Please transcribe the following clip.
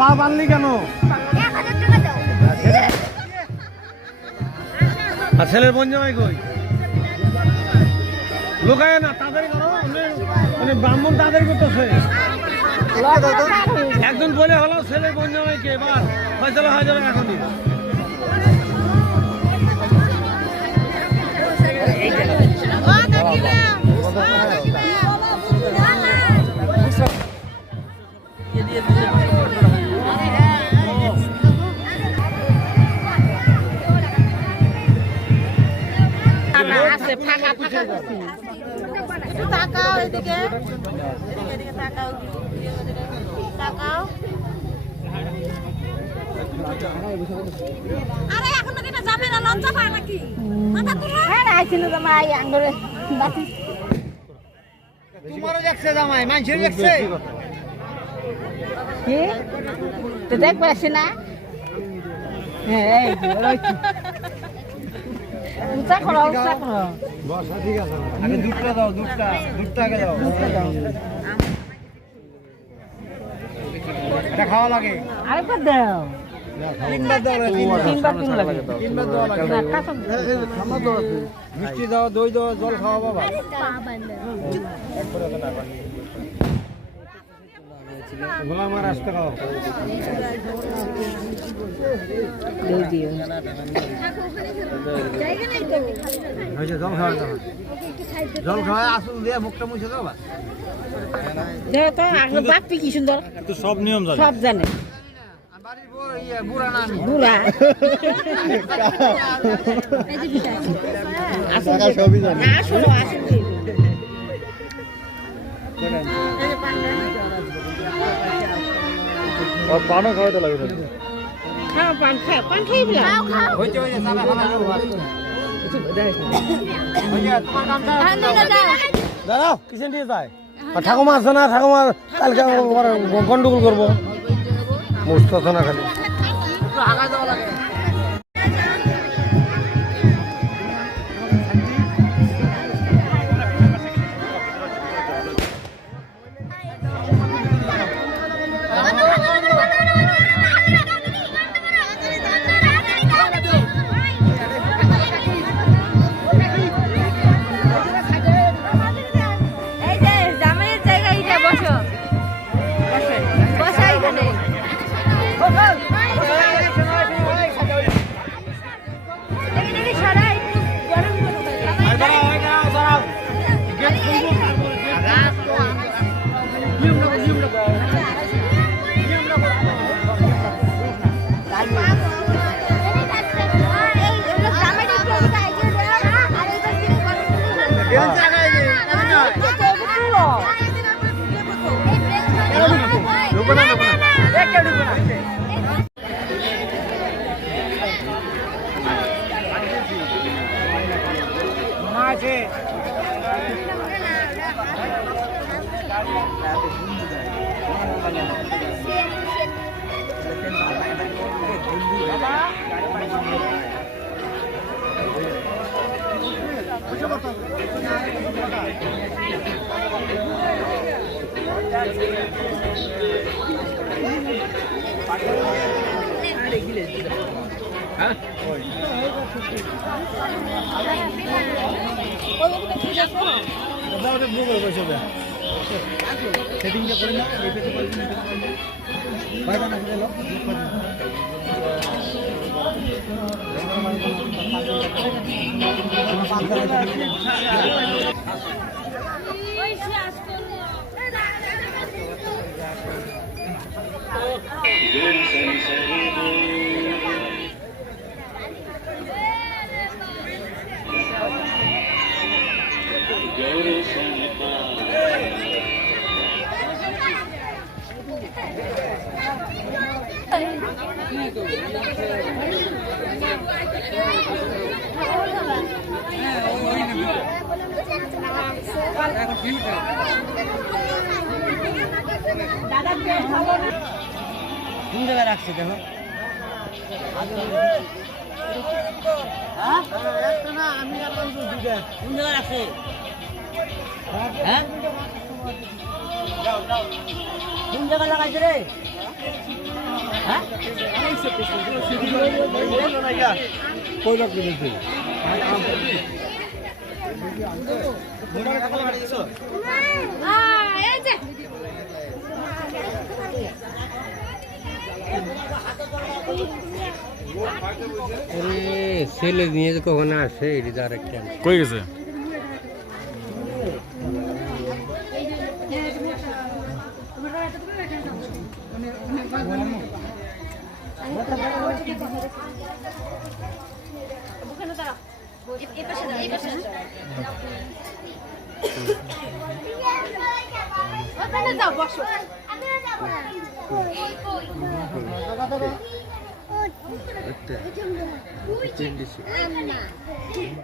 পা বানলি কেন? আর ছেলের বোন জামাই কই? লোকায় না, তাদের করো, মানে ব্রাহ্মণ তাদের করতেছে। একজন বলে হলো ছেলের বোন জামাইকে, এবার ফয়সালা হয়ে যাবে এখনই। ফাঁকা ফাঁকা তাকাও এদিকে এদিকে তাকাও তাকাও আরে এখন নাকি না যাবে না লজ্জা পায় নাকি মাথা তুলে হ্যাঁ আইছিল জামাই আঙ্গরে বাতি তোমারও দেখছে জামাই, মানুষের দেখছে কি তো দেখবে আসে না হ্যাঁ এই রইছি উচা করো বসা ঠিক আছে। আগে দুধটা দাও, দুধটা আগে দাও। এটা খাওয়া লাগে। আরেকবার দাও তিনবার দাও, তিনবার লাগে তিনবার দেওয়া লাগে। মিষ্টি দাও, দই দাও, জল খাওয়া বাবা। গোলামার আসতে খাও। জল খাওয়া আসল দিয়ে মুখটা মুছে দাও। বাপি কি সুন্দর সব নিয়ম জানে, সব জানে বুড়া না আমি বুড়া সবই জানে। আসলো পানও খাওয়াতে লাগে। খাও পান খাও পান খাই বলা দাঁড়াও, কিসেন দিয়ে যায়? ঠাকুমা আছে না, ঠাকুমার কালকে গন্ডগোল করবো। মস্ত আছে না খালি সেটিংটা করে না কোন জায়গায় রাখছে দেখো কোন জায়গায় রাখছে হ্যাঁ কোন জায়গা লাগাইছে রে হ্যাঁ কই লাখ দিয়েছে এই যে ছেলে নিয়ে কখন আসে এটি তার একটা কই গেছে ওখানে দাঁড়াও এই পাশে দাঁড়াও এই পাশে ওখানে যাও বসো একটা